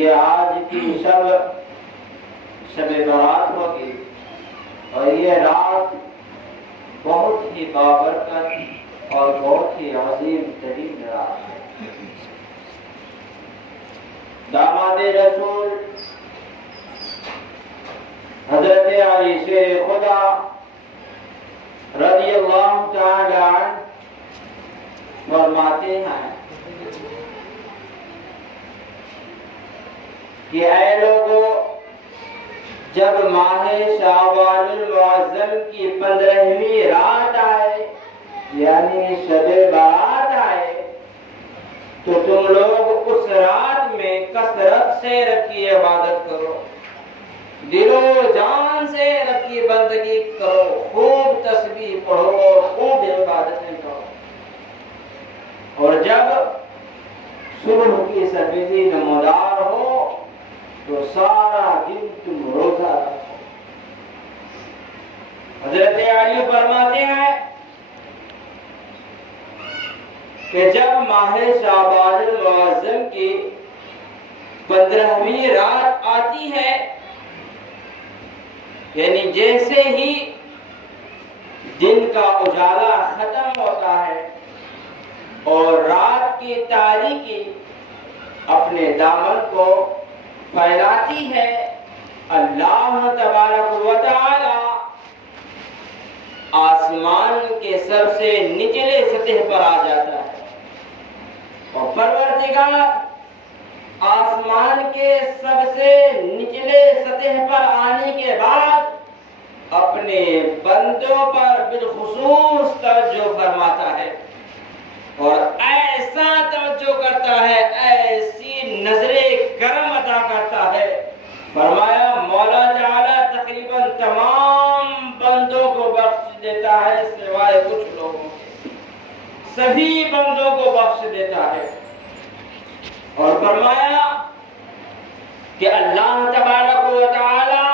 یہ آج کی شب برات ہوگی اور یہ رات بہت ہی بابرکت اور بہت ہی عظیم ترین رات ہے۔ داماد رسول حضرت علی شیر خدا رضی اللہ تعالی عنہ فرماتے ہیں کہ اے لوگو، جب ماہ شعبان المعظم کی 15ویں رات آئے یعنی شب برات آئے تو تم لوگ اس رات میں کثرت سے رب کی عبادت کرو، دل و جان سے رب کی بندگی کرو، خوب تسبیح پڑھو اور خوب عبادتیں کرو، اور جب صبح کی سفیدی نمودار ہو تو سارا دن تم روزہ رکھو۔ حضرت علی فرماتے ہیں کہ جب ماہ شعبان المعظم کی 15ویں رات آتی ہے، یعنی جیسے ہی دن کا اجالا ختم ہوتا ہے اور رات کی تاریکی اپنے دامن کو پھیلاتی ہے، اللہ تبارک و تعالی آسمان کے سب سے نچلے سطح پر آ جاتا ہے اور پروردگار آسمان کے سب سے نچلے سطح پر آنے کے بعد اپنے بندوں پر بالخصوص توجہ فرماتا ہے اور ایسا توجہ کرتا ہے، ایسی نظر کرم عطا کرتا ہے۔ فرمایا مولا تعالی تقریباً تمام بندوں کو بخش دیتا ہے سوائے کچھ لوگوں کے، سبھی بندوں کو بخش دیتا ہے۔ اور فرمایا کہ اللہ تبارک و تعالی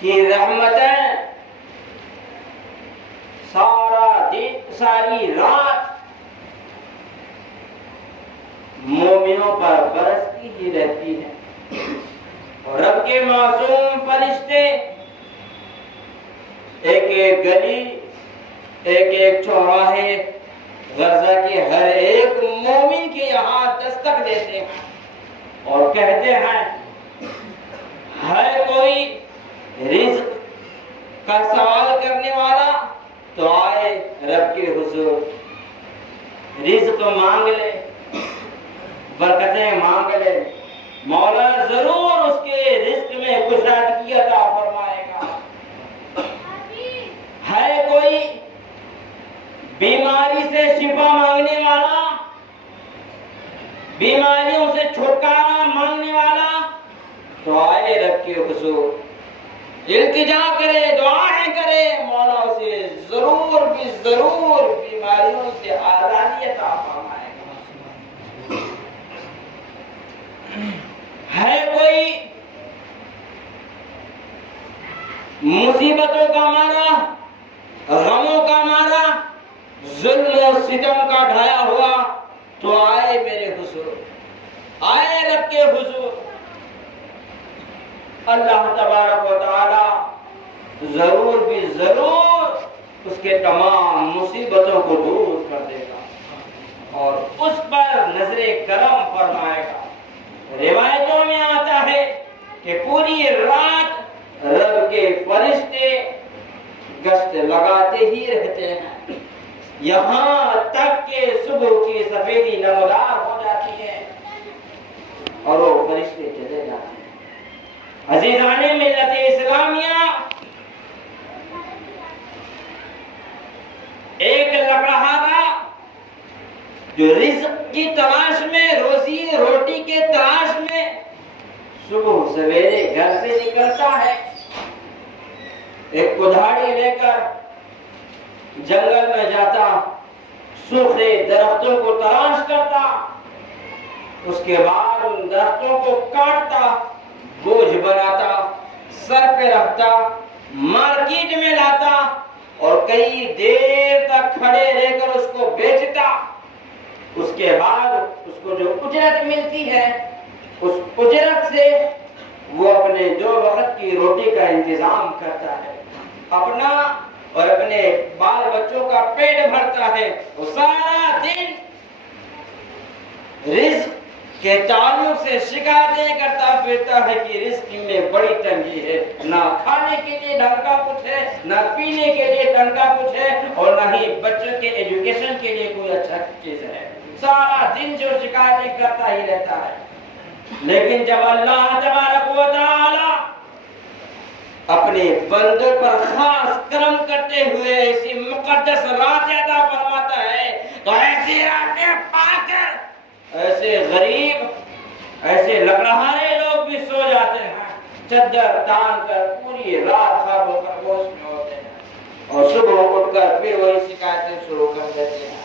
کی رحمتیں ساری رات مومنوں پر برستی ہی رہتی ہے، اور رب کے معصوم فرشتے ایک ایک گلی، ایک ایک چوراہے غزہ کے ہر ایک مومن کے یہاں دستک دیتے ہیں اور کہتے ہیں ہے کوئی رزق کا سوال کرنے والا تو آئے رب کے حضور، رزق مانگ لے، برکتیں مانگ لے، مولا ضرور اس کے رزق میں کشادگی عطا فرمائے گا۔ ہے کوئی بیماری سے شفا مانگنے والا، بیماریوں سے چھٹکارا مانگنے والا تو آئے رب کے حضور، التجا کرے، دعائیں کرے، مولا اسے ضرور بھی ضرور بیماریوں سے آزادی عطا فرمائے گا۔ ہے کوئی مصیبتوں کا مارا، غموں کا مارا، ظلم و ستم کا ڈھایا ہوا تو آئے میرے حضور، آئے رب کے حضور، اللہ تبارک و تعالی ضرور بھی ضرور اس کے تمام مصیبتوں کو دور کر دے گا اور اس پر نظر کرم فرمائے گا۔ روایتوں میں آتا ہے کہ پوری رات رب کے فرشتے گشت لگاتے ہی رہتے ہیں یہاں تک کہ صبح کی سفیدی نمودار ہو جاتی ہے اور وہ فرشتے چلے جاتے ہیں۔ عزیزان ملت اسلامیہ، ایک لکڑہارا جو رزق کی تلاش میں، روزی روٹی کے تلاش میں صبح سویرے گھر سے نکلتا ہے، ایک کدھاڑی لے کر جنگل میں جاتا، سوکھے درختوں کو تلاش کرتا، اس کے بعد ان درختوں کو کاٹتا، بوجھ بناتا، سر پہ رکھتا، مارکیٹ میں لاتا اور کئی دیر تک کھڑے رہ کر اس کو بیچتا۔ اس کے بعد اس کو جو اجرت ملتی ہے، اس اجرت سے وہ اپنے 2 وقت کی روٹی کا انتظام کرتا ہے، اپنا اور اپنے بال بچوں کا پیٹ بھرتا ہے۔ وہ سارا دن رزق کے تعلق سے شکایتیں کرتا پھرتا ہے کہ رزق میں بڑی تنگی ہے، نہ کھانے کے لیے ڈھنگ کا کچھ ہے، نہ پینے کے لیے ڈھنگ کا کچھ ہے، اور نہ ہی بچوں کے ایجوکیشن کے لیے کوئی اچھا چیز ہے۔ سارا دن جو شکایتیں کرتا ہی رہتا ہے۔ لیکن جب اللہ تبارک و تعالی اپنے بندوں پر خاص کرم کرتے ہوئے ایسی مقدس راتیں عطا فرماتا ہے، تو ایسی راتیں پا کر ایسے غریب، ایسے لکڑہارے لوگ بھی سو جاتے ہیں، چادر تان کر پوری رات خوابوں و خرگوش میں ہوتے ہیں، اور صبح اٹھ کر پھر وہی شکایتیں شروع کر دیتے ہیں۔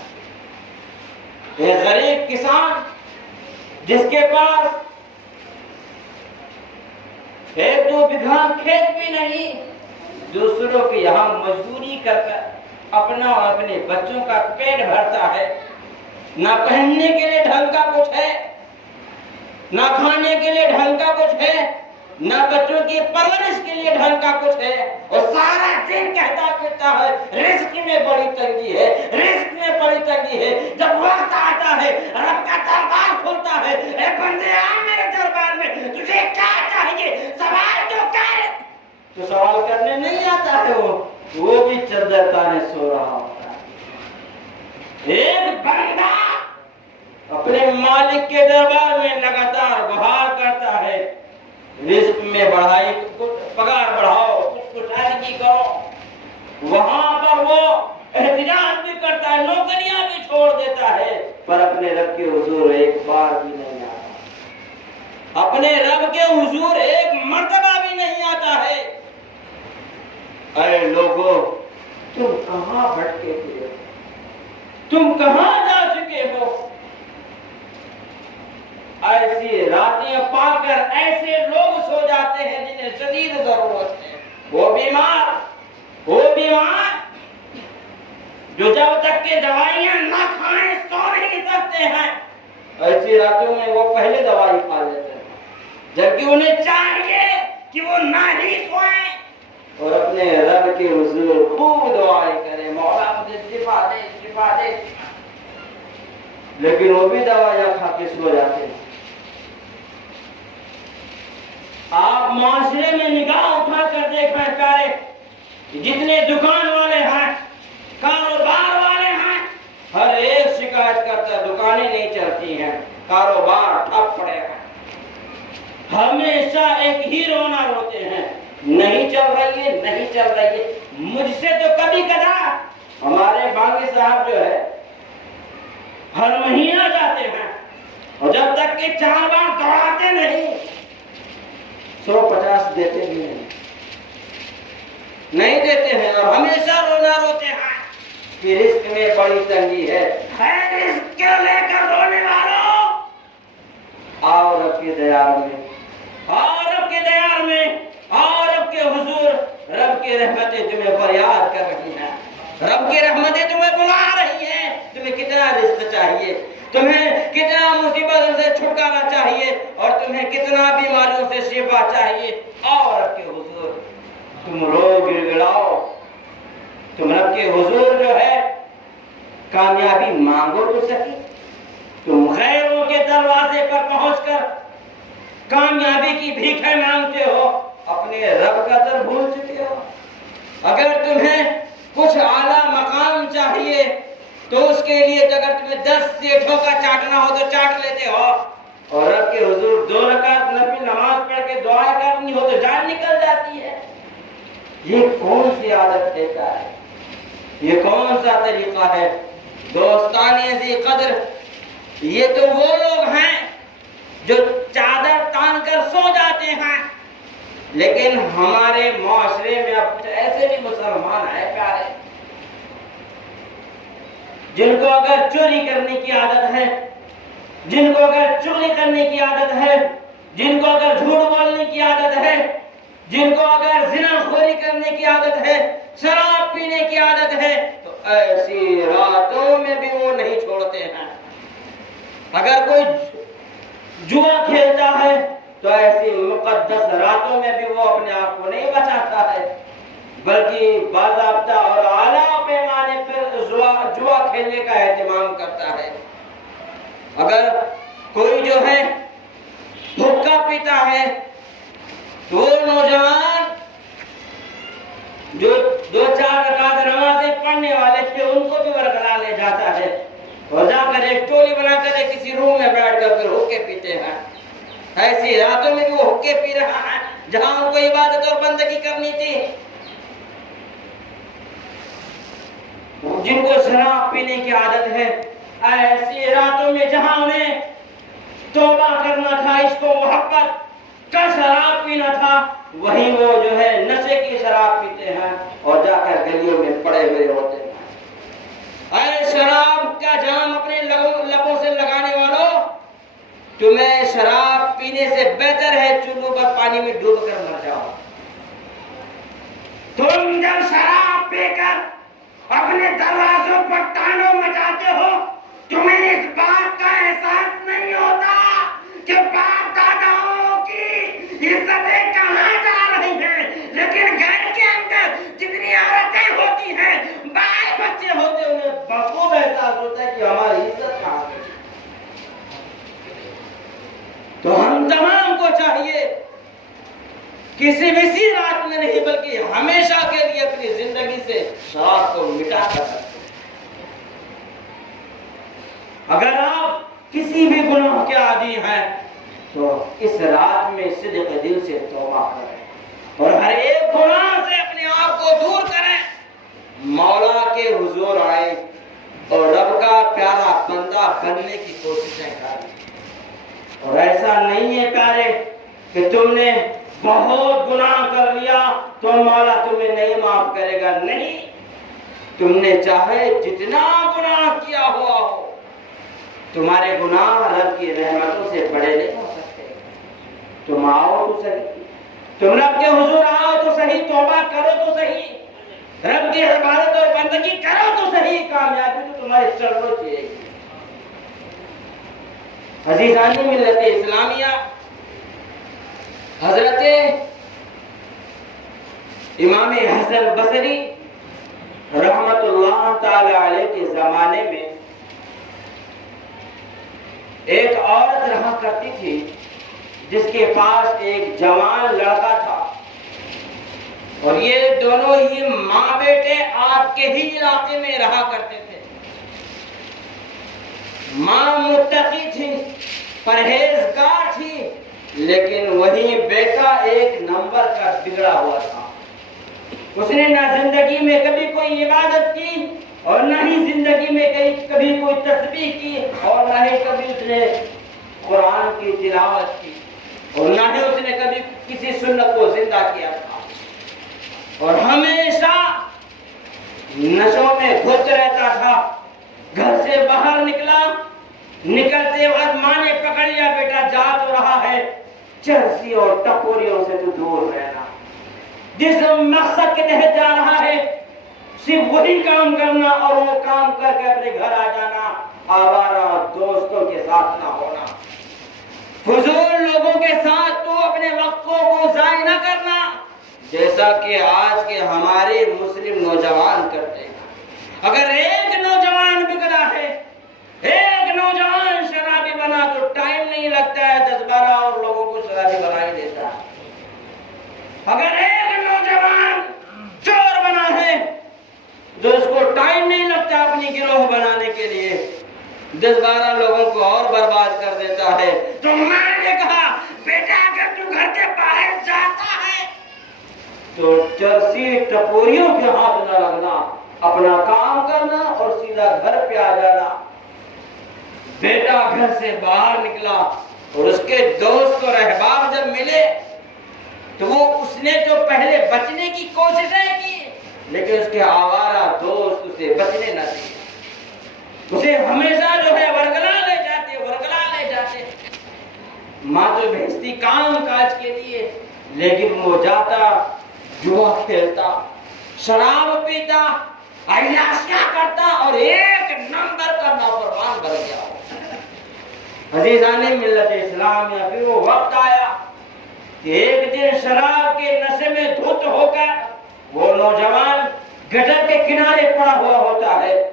یہ غریب کسان جس کے پاس 1-2 بیگھہ کھیت بھی نہیں، دوسروں کے یہاں مزدوری کر کر اپنا اور اپنے بچوں کا پیٹ بھرتا ہے، نہ پہننے کے لیے ڈھنگ کا کچھ ہے، نہ کھانے کے لیے ڈھنگ کا کچھ ہے، نہ بچوں کی پرورش کے لیے ڈھنگ کا کچھ ہے، اور سارا دن کہتا پھرتا ہے رزق میں بڑی تنگی ہے، رزق میں بڑی تنگی ہے۔ جب وقت آتا ہے، رب کا دربار کھلتا ہے، اے بندے آ میرے دربار میں، تجھے کیا چاہیے، سوال تو کر۔ تو سوال کرنے نہیں آتا ہے، وہ بھی چادر تانے سو رہا ہوتا ہے۔ ایک بندہ اپنے مالک کے دربار میں لگاتار بہار کرتا ہے، رزق میں بڑھائی، پگار بڑھاؤ، کچھ ادائیگی کرو۔ وہاں پر وہ احتجاج بھی کرتا ہے، نوکریاں بھی چھوڑ دیتا ہے، پر اپنے رب کے حضور ایک بار بھی نہیں آتا، اپنے رب کے حضور ایک مرتبہ بھی نہیں آتا ہے۔ اے لوگو، تم کہاں بھٹکے پھرے ہو؟ تم کہاں جا چکے ہو؟ ایسی راتیں پا کر ایسے لوگ سو جاتے ہیں جنہیں شدید ضرورت ہے، وہ بیمار جو جب تک کہ دوائیاں نہ کھائیں سو نہیں سکتے ہیں، ایسی راتوں میں وہ پہلے دوائی کھا لیتے ہیں، جبکہ انہیں چاہیے کہ وہ نہ ہی سوئیں اور اپنے رب کے حضور خوب دعائیں کریں، مولا مجھے شفا دے، شفا دے، لیکن وہ بھی دوائیاں کھا کے سو جاتے ہیں۔ آپ معاشرے میں نگاہ اٹھا کر دیکھیں پیارے، جتنے دکان والے ہیں، کاروبار والے ہیں، ہر ایک شکایت کرتا ہے دکانیں نہیں چلتی ہیں، کاروبار ٹھپ پڑے ہیں، ہمیشہ ایک ہی رونا روتے ہیں، نہیں چل رہی ہے، نہیں چل رہی ہے۔ مجھ سے تو کبھی کبھار ہمارے بانگی صاحب جو ہے ہر مہینہ جاتے ہیں، اور جب تک کہ 4 بار دوڑاتے نہیں 150 دیتے بھی نہیں دیتے ہیں، اور ہمیشہ رونا روتے ہیں کہ رزق میں بڑی تنگی ہے۔ رزق کو لے کر رونے والوں، آؤ رب کے دیار میں، آؤ رب کے دیار میں، آؤ رب کے حضور، رب کی رحمتیں تمہیں فریاد کر رہی ہیں، رب کی رحمتیں تمہیں بلا رہی ہیں۔ تمہیں کتنا رزق چاہیے، تمہیں کتنا مصیبتوں سے چھٹکارا چاہیے، اور تمہیں کتنا بیماریوں سے شفا چاہیے، آؤ رب کے حضور، تم رو گڑ گڑاؤ، تم رب کے حضور جو ہے کامیابی مانگو تو صحیح، تم غیروں کے دروازے پر پہنچ کر کامیابی کی بھیکیں مانگتے ہو، اپنے رب کا در بھول چکے ہو۔ اگر تمہیں کچھ اعلیٰ مقام چاہیے تو اس کے لیے اگر تمہیں 10 سیٹوں کا چاٹنا ہو تو چاٹ لیتے ہو، اور رب کے حضور 2 رکعت نفل نماز پڑھ کے دعا کرنی ہو تو جان نکل جاتی ہے۔ یہ کون سی عادت دیتا ہے، یہ کون سا طریقہ ہے؟ دوستان ذی قدر، یہ تو وہ لوگ ہیں جو چادر تان کر سو جاتے ہیں، لیکن ہمارے معاشرے میں اب کچھ ایسے بھی مسلمان ہیں پیارے، جن کو اگر چوری کرنے کی عادت ہے، جن کو اگر چوری کرنے کی عادت ہے، جن کو اگر جھوٹ بولنے کی عادت ہے، جن کو اگر زنا خوری کرنے کی عادت ہے، شراب پینے کی عادت ہے، تو ایسی راتوں میں بھی وہ نہیں چھوڑتے ہیں۔ اگر کوئی جوا کھیلتا ہے تو ایسی مقدس راتوں میں بھی وہ اپنے آپ کو نہیں بچاتا ہے، بلکہ باضابطہ اور اعلیٰ پیمانے پر جوا کھیلنے کا اہتمام کرتا ہے۔ اگر کوئی جو ہے حقہ پیتا ہے تو وہ نوجوان جو 2-4 رکعت نمازیں پڑھنے والے تھے ان کو بھی ورگلا لے جاتا ہے اور جا کر ایک ٹولی بنا کر کسی روم میں بیٹھ کر پھر حقے پیتے ہیں۔ ایسی راتوں میں بھی وہ حقے پی رہا ہے جہاں ان کو عبادت اور بندگی کرنی تھی۔ جن کو شراب پینے کی عادت ہے، ایسی راتوں میں جہاں انہیں توبہ کرنا تھا، عشق و محبت کا شراب پینا تھا، وہیں وہ جو ہے نشے کی شراب پیتے ہیں اور جا کر گلیوں میں پڑے ہوئے ہوتے ہیں۔ اے شراب کا جام اپنے لبوں سے لگانے والوں، تمہیں شراب پینے سے بہتر ہے چولہوں پر پانی میں ڈوب کر مر جاؤ۔ تم جب شراب پی کر اپنے دروازوں پر تانڈو مچاتے ہو، تمہیں اس بات کا احساس نہیں ہوتا کہ باپ داداؤں کی عزتیں کہاں جا رہی ہیں، لیکن گھر کے اندر جتنی عورتیں ہوتی ہیں، بال بچے ہوتے ہیں، انہیں بخوب احساس ہوتا ہے کہ ہماری عزت کہاں ہے۔ تو ہم تمام کو چاہیے کسی بھی سی رات میں نہیں بلکہ ہمیشہ کے لیے اپنی زندگی سے شراب کو مٹا کر سکتے ہیں۔ اگر آپ کسی بھی گناہ کے عادی ہیں تو اس رات میں صدق دل سے توبہ کریں اور ہر ایک گناہ سے اپنے آپ کو دور کریں، مولا کے حضور آئیں اور رب کا پیارا بندہ بننے کی کوششیں کریں۔ اور ایسا نہیں ہے پیارے کہ تم نے بہت گناہ کر لیا تو مولا تمہیں نہیں معاف کرے گا، نہیں، تم نے چاہے جتنا گناہ کیا ہوا ہو، تمہارے گناہ رب کی رحمتوں سے بڑے نہیں ہو سکتے۔ تم آؤ تو صحیح، تم رب کے حضور آؤ تو صحیح، توبہ کرو تو صحیح، رب کی عبادت اور بندگی کرو تو صحیح، کامیابی تو تمہاری چلو چاہیے گی۔ عزیزانی ملت اسلامیہ، حضرت امام حسن بصری رحمت اللہ تعالی علیہ کے زمانے میں ایک عورت رہا کرتی تھی جس کے پاس ایک جوان لڑکا تھا، اور یہ دونوں ہی ماں بیٹے آپ کے ہی علاقے میں رہا کرتے تھے۔ ماں متقی تھی، پرہیزگار تھی، لیکن وہی بیٹا ایک نمبر کا بگڑا ہوا تھا۔ اس نے نہ زندگی میں کبھی کوئی عبادت کی اور نہ ہی زندگی میں کبھی کوئی تسبیح کی اور نہ ہی کبھی اس نے قرآن کی تلاوت کی اور نہ ہی اس نے کبھی کسی سنت کو زندہ کیا تھا، اور ہمیشہ نشوں میں دھت رہتا تھا۔ گھر سے باہر نکلتے وقت ماں نے پکڑ لیا، بیٹا جا تو رہا ہے، چرسی اور ٹپوریوں سے تو دور رہنا، جس مقصد کے تحت جا رہا ہے صرف وہی کام کرنا اور وہ کام کر کے اپنے گھر آ جانا، آوارہ دوستوں کے ساتھ نہ ہونا، فضول لوگوں کے ساتھ تو اپنے وقتوں کو ضائع نہ کرنا، جیسا کہ آج کے ہمارے مسلم نوجوان کرتے ہیں۔ اگر ایک نوجوان بگڑا ہے، ایک نوجوان شرابی بنا تو ٹائم نہیں لگتا ہے 10-12 اور لوگوں کو شرابی بنا ہی دیتا ہے۔ اگر ایک نوجوان چور بنا ہے جو اس کو ٹائم نہیں لگتا اپنی گروہ بنانے کے لیے، 10-12 لوگوں کو اور برباد کر دیتا ہے۔ تو ماں نے کہا بیٹا اگر تو گھر کے باہر جاتا ہے تو چرسی ٹپوریوں کے ہاتھ نہ لگنا، اپنا کام کرنا اور سیدھا گھر پہ آ جانا۔ بیٹا گھر سے باہر نکلا اور اس کے دوست اور احباب جب ملے تو وہ اس نے جو پہلے بچنے کی کوششیں کی، لیکن اس کے آوارہ دوست اسے بچنے نہ دیے، اسے ہمیشہ جو ہے ورگلا لے جاتے۔ ماں تو بھیجتی کام کاج کے لیے، لیکن وہ جاتا، جوا کھیلتا، شراب پیتا، عیاشیاں کرتا اور ایک نمبر کا نافرمان بن گیا۔ عزیزان ملت اسلامیہ، پھر وہ وقت آیا کہ ایک دن شراب کے نشے میں دھت ہو کر وہ نوجوان گٹر کے کنارے پڑا ہوا ہوتا ہے۔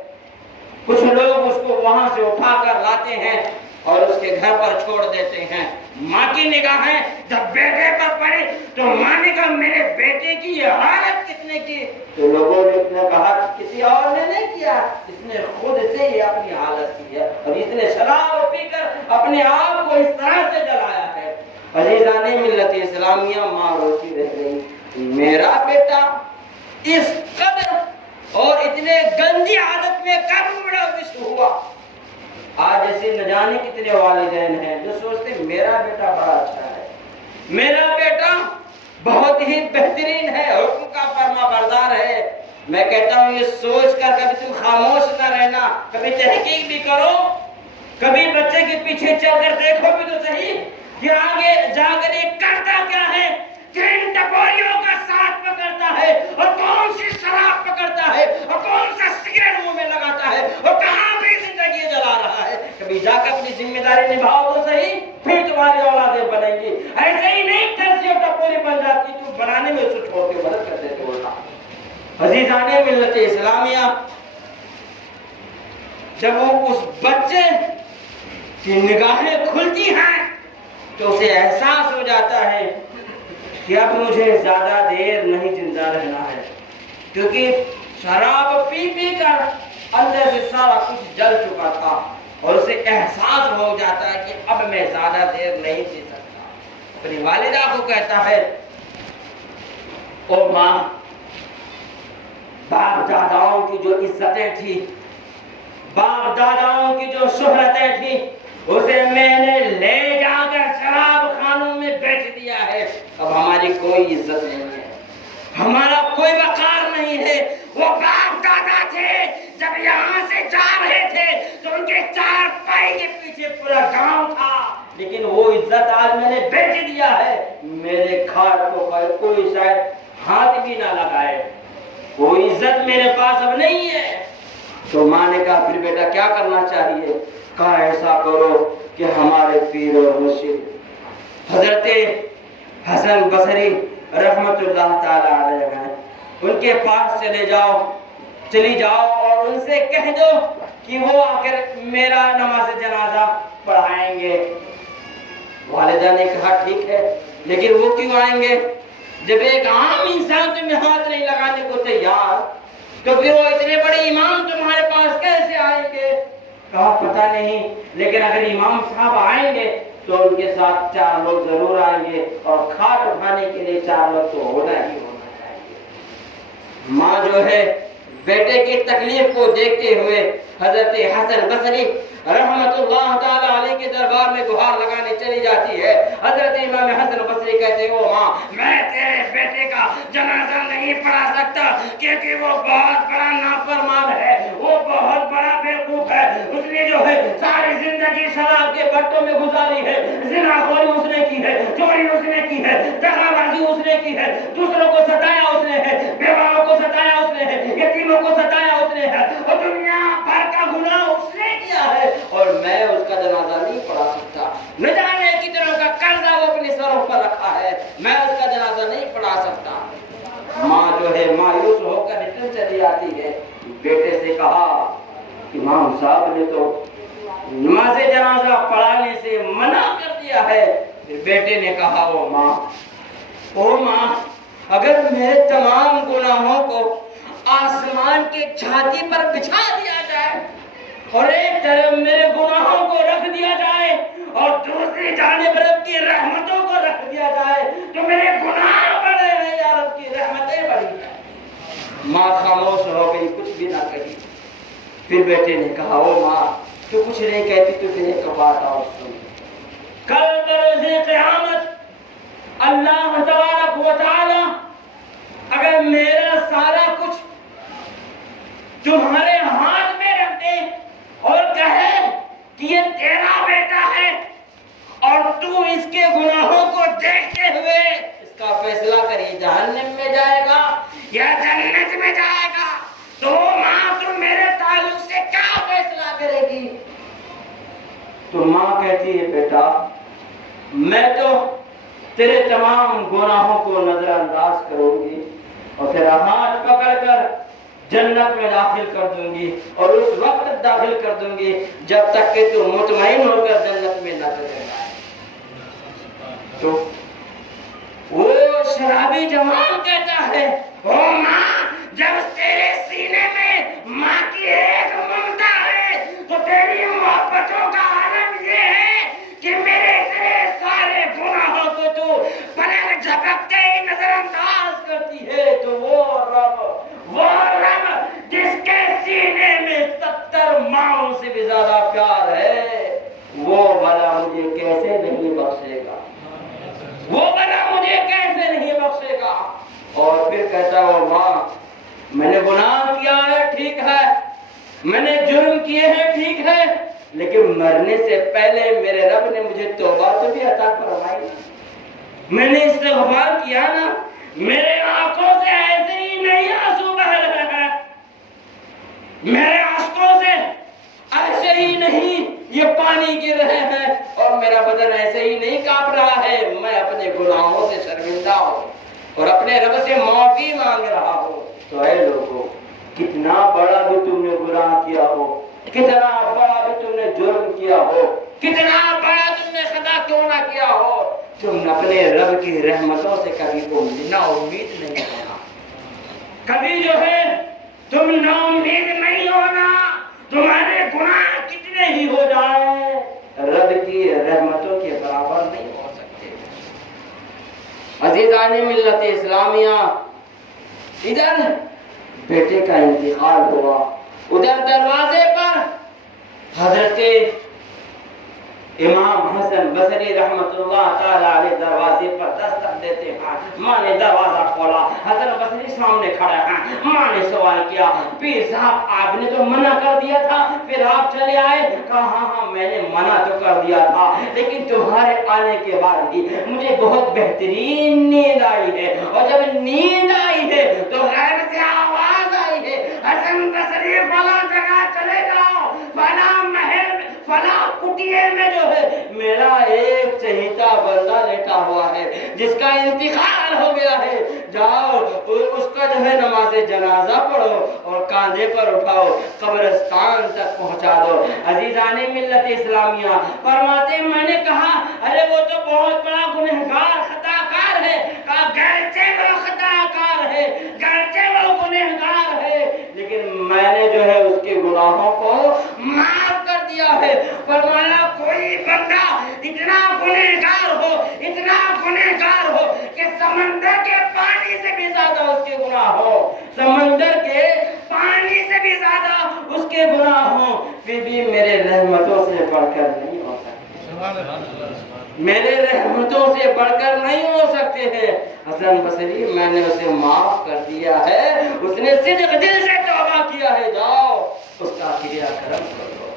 کچھ لوگ اس کو وہاں سے اٹھا کر لاتے ہیں اور اس کے گھر پر چھوڑ دیتے ہیں۔ ماں کی نگاہیں جب بیٹے پر پڑی تو ماں نے کہا میرے بیٹے کی یہ حالت کس نے کی؟ تو لوگوں نے کہا کسی اور نے نہیں کیا، اس نے خود سے ہی اپنی حالت کی ہے اور اس نے شراب پی کر اپنے آپ کو اس طرح سے جلایا ہے۔ عزیزان ملت اسلامیہ، ماں روتی رہ گئی، میرا بیٹا اس قدر اور اتنے گندی عادت میں کب ملوث ہوا؟ آج ایسے نہ جانے کتنے والدین ہیں جو سوچتے ہیں میرا بیٹا بڑا اچھا ہے، میرا بیٹا بہت ہی بہترین ہے، حکم کا فرما بردار ہے۔ میں کہتا ہوں یہ سوچ کر کبھی تم خاموش نہ رہنا، کبھی تحقیق بھی کرو، کبھی بچے کے پیچھے چل کر دیکھو بھی تو صحیح کہ آگے جا کر یہ کرتا کیا ہے، کن ٹپوریوں کا ساتھ پکڑتا ہے اور کون سی شراب پکڑتا ہے اور کون سا سگریٹ منہ میں لگاتا ہے اور کہاں بھی زندگی جلا رہا ہے۔ کبھی جا کر اپنی ذمہ داری نبھاؤ تو صحیح، پھر تمہاری اولادیں بنیں گی۔ ایسے ہی نہیں ٹرسی اور ٹپوری بن جاتی، تو بنانے میں اسے چھوڑ کے مدد کر دیتے ہوتا۔ عزیزان ملت اسلامیہ، جب وہ اس بچے کی نگاہیں کھلتی ہیں تو اسے احساس ہو جاتا ہے کہ اب مجھے زیادہ دیر نہیں زندہ رہنا ہے، کیونکہ شراب پی پی کر اندر سے سارا کچھ جل چکا تھا اور اسے احساس ہو جاتا ہے کہ اب میں زیادہ دیر نہیں جی سکتا۔ اپنی والدہ کو کہتا ہے او ماں، باپ داداؤں کی جو عزتیں تھی، باپ داداؤں کی جو شہرتیں تھی، اسے میں نے لے جا کر شراب خانوں میں بیچ دیا ہے۔ اب ہماری کوئی عزت نہیں ہے، ہمارا کوئی وقار نہیں ہے۔ وہ باپ دادا تھے، جب یہاں سے جا رہے تھے تو ان کے چار پائی کے پیچھے پورا گاؤں تھا، لیکن وہ عزت آج میں نے بیچ دیا ہے۔ میرے کھاٹ کو کوئی شاید ہاتھ بھی نہ لگائے، کوئی عزت میرے پاس اب نہیں ہے۔ تو ماں نے کہا پھر بیٹا کیا کرنا چاہیے؟ کہا ایسا کرو کہ ہمارے پیر اور مرشد حضرت حسن بصری رحمت اللہ تعالی علیہ ہیں، ان کے پاس چلی جاؤ اور ان سے کہہ دو کہ وہ آ کر میرا نماز جنازہ پڑھائیں گے۔ والدہ نے کہا ٹھیک ہے، لیکن وہ کیوں آئیں گے؟ جب ایک عام انسان تمہیں ہاتھ نہیں لگانے کو تیار، تو پھر وہ اتنے بڑے امام تمہارے پاس کیسے آئیں گے؟ کہا پتہ نہیں، لیکن اگر امام صاحب آئیں گے تو ان کے ساتھ 4 لوگ ضرور آئیں گے اور کھاٹ اٹھانے کے لیے 4 لوگ تو ہونا ہی ہونا چاہیے۔ ماں جو ہے بیٹے کی تکلیف کو دیکھتے ہوئے حضرت حسن بصری رحمت اللہ تعالی علیہ کے دربار میں گہار لگانے چلی جاتی ہے۔ حضرت امام حسن بصری کہتے ہیں ماں، میں تیرے بیٹے کا جنازہ نہیں پڑھا سکتا کیونکہ وہ بہت بڑا نافرمان ہے، وہ بہت بڑا بیوقوف ہے، اس نے جو ہے ساری زندگی شراب کے بٹوں میں گزاری ہے، زنا خوری اس نے کی ہے، چوری اس نے کی ہے، دغا بازی اس نے کی ہے، دوسروں کو ستایا اس نے ہے، بیواؤں کو ستایا اس نے ہے، یتیموں کو ستایا اس نے ہے، اور دنیا بھر کا گناہ اس نے کیا ہے، اور میں اس کا جنازہ نہیں پڑھا سکتا۔ نہ جانے کتنوں کا قرضہ وہ اپنے سروں پر رکھا ہے، میں اس کا جنازہ نہیں پڑھا سکتا۔ ماں جو ہے مایوس ہو کر ریٹرن چلی آتی ہے۔ بیٹے سے کہا امام صاحب نے تو نماز جنازہ پڑھانے سے منع کر دیا ہے۔ پھر بیٹے نے کہا او ماں، اگر میرے تمام گناہوں کو آسمان کے چھاتی پر بچھا دیا جائے اور ایک طرف میرے گناہوں کو رکھ دیا جائے اور دوسری جانب رب کی رحمتوں کو رکھ دیا جائے تو میرے گناہ بڑے ہیں یا رب کی رحمتیں بڑی ہیں۔ ماں خاموش ہو گئی، کچھ بھی نہ کہی۔ پھر بیٹے نے کہا او ماں، تو کچھ نہیں کہتی تو پھر ایک بات اور سن، کل بروز قیامت اللہ تبارک و تعالی اگر میرا سارا کچھ تمہارے ہاتھ میں رکھ دے اور کہے کہ یہ تیرا بیٹا ہے اور تو اس کے گناہوں کو دیکھتے ہوئے اس کا فیصلہ کری جہنم میں جائے گا یا جنت میں جائے گا، تو ماں تم میرے تعلق سے کیا فیصلہ کرے گی؟ تو ماں کہتی ہے بیٹا میں تو تیرے تمام گناہوں کو نظر انداز کروں گی اور تیرا ہاتھ پکڑ کر جنت میں داخل کر دوں گی، اور اس وقت داخل کر دوں گی جب تک کہ تو مطمئن ہو کر جنت میں نہ چلے جائے۔ تو وہ شرابی جوان کہتا ہے او ماں، جب تیرے سینے میں ماں کی ایک ممتا ہے تو تیری محبتوں کا عالم یہ ہے کہ میرے اتنے سارے گناہوں کو تو پلک جھپکتے ہی نظر انداز کرتی ہے۔ تو وہ رب جس کے سینے میں 70 ماؤں سے بھی زیادہ پیار ہے، وہ بھلا مجھے کیسے نہیں بخشے گا، وہ بھلا مجھے کیسے نہیں بخشے گا۔ اور پھر کہتا ہے ماں میں نے گناہ کیا ہے ٹھیک ہے، میں نے جرم کیے ہیں ٹھیک ہے، لیکن مرنے سے پہلے میرے رب نے مجھے توبہ تو بھی عطا فرمائی، میں نے استغفار کیا نا، میرے آنکھوں سے ایسے ہی نہیں آنسو بہہ رہے ہیں، میرے آنکھوں سے ایسے ہی نہیں یہ پانی گر رہے ہیں، اور میرا بدن ایسے ہی نہیں کانپ رہا ہے، میں اپنے گناہوں سے شرمندہ ہوں اور اپنے رب سے معافی مانگ رہا ہوں۔ تو اے لوگوں، کتنا بڑا بھی تم نے گناہ کیا ہو، کتنا بڑا بھی تم نے جرم کیا ہو، کتنا بڑا تم نے خطا کیوں نہ کیا ہو، تم اپنے رب کی رحمتوں سے کبھی نا امید نہیں ہونا، کبھی جو ہے تم نا امید نہیں ہونا، تمہارے گناہ کتنے ہی ہو جائیں رب کی رحمتوں کے برابر نہیں ہو سکتے۔ عزیزان ملت اسلامیہ، ادھر بیٹے کا انتقال ہوا، ادھر دروازے پر حضرت امام حسن بصری رحمت اللہ تعالی علیہ دروازے پر دستک دیتے ہیں، ماں نے دروازہ کھولا، حسن بصری سامنے کھڑے ہیں، ماں نے سوال کیا پیر صاحب آپ نے تو منع کر دیا تھا پھر آپ چلے آئے؟ کہا ہاں میں نے منع تو کر دیا تھا، لیکن تمہارے آنے کے بعد ہی مجھے بہت بہترین نیند آئی ہے، اور جب نیند آئی ہے تو غیب سے آواز آئی ہے حسن بصری فلاں جگہ چلے جاؤ، فلاں محل فلاں کٹیے میں جو ہے میرا ایک چہیتا بندہ لیٹا ہوا ہے جس کا انتقال ہو گیا ہے، جاؤ اس کا جو ہے نماز جنازہ پڑھو اور کاندھے پر اٹھاؤ قبرستان تک پہنچا دو۔ عزیزان ملت اسلامیہ فرماتے ہیں میں نے کہا ارے وہ تو بہت بڑا گنہگار خطا کار ہے، کہا گرچہ وہ خطا کار ہے، گرچہ وہ گنہگار ہے، لیکن میں نے جو ہے اس کے گناہوں کو معاف کر دیا ہے۔ فرمایا کوئی بندہ اتنا گنہگار ہو کہ سمندر کے پانی سے بھی زیادہ اس کے گناہ ہو، سمندر کے پانی سے بھی زیادہ اس کے گناہ ہو، پھر بھی میرے رحمتوں سے بڑھ کر نہیں ہو سکتے، میرے رحمتوں سے بڑھ کر نہیں ہو سکتے ہیں۔ حسن بصری میں نے اسے معاف کر دیا ہے، اس نے صدق دل سے توبہ کیا ہے، جاؤ اس کا کریا کرم کرو۔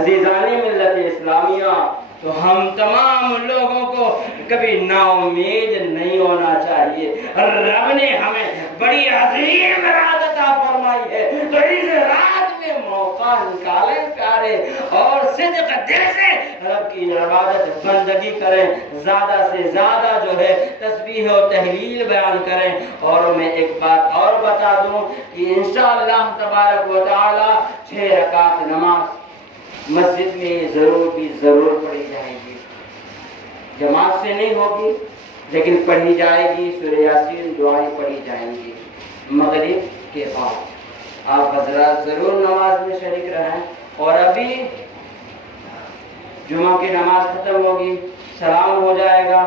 عزیزان ملت اسلامیہ، تو ہم تمام لوگوں کو کبھی نا امید نہیں ہونا چاہیے، رب نے ہمیں بڑی عظیم رات عطا فرمائی ہے، تو اس رات میں موقع نکالیں پیارے اور صدق دل سے رب کی عبادت بندگی کریں، زیادہ سے زیادہ جو ہے تسبیح و تہلیل بیان کریں۔ اور میں ایک بات اور بتا دوں کہ انشاءاللہ تبارک و تعالی 6 رکعت نماز مسجد میں ضرور پڑھی جائے گی، جماعت سے نہیں ہوگی لیکن پڑھی جائے گی، سورہ یاسین دعائیں پڑھی جائیں گی مغرب کے بعد۔ آپ حضرات ضرور نماز میں شریک رہیں، اور ابھی جمعہ کی نماز ختم ہوگی، سلام ہو جائے گا۔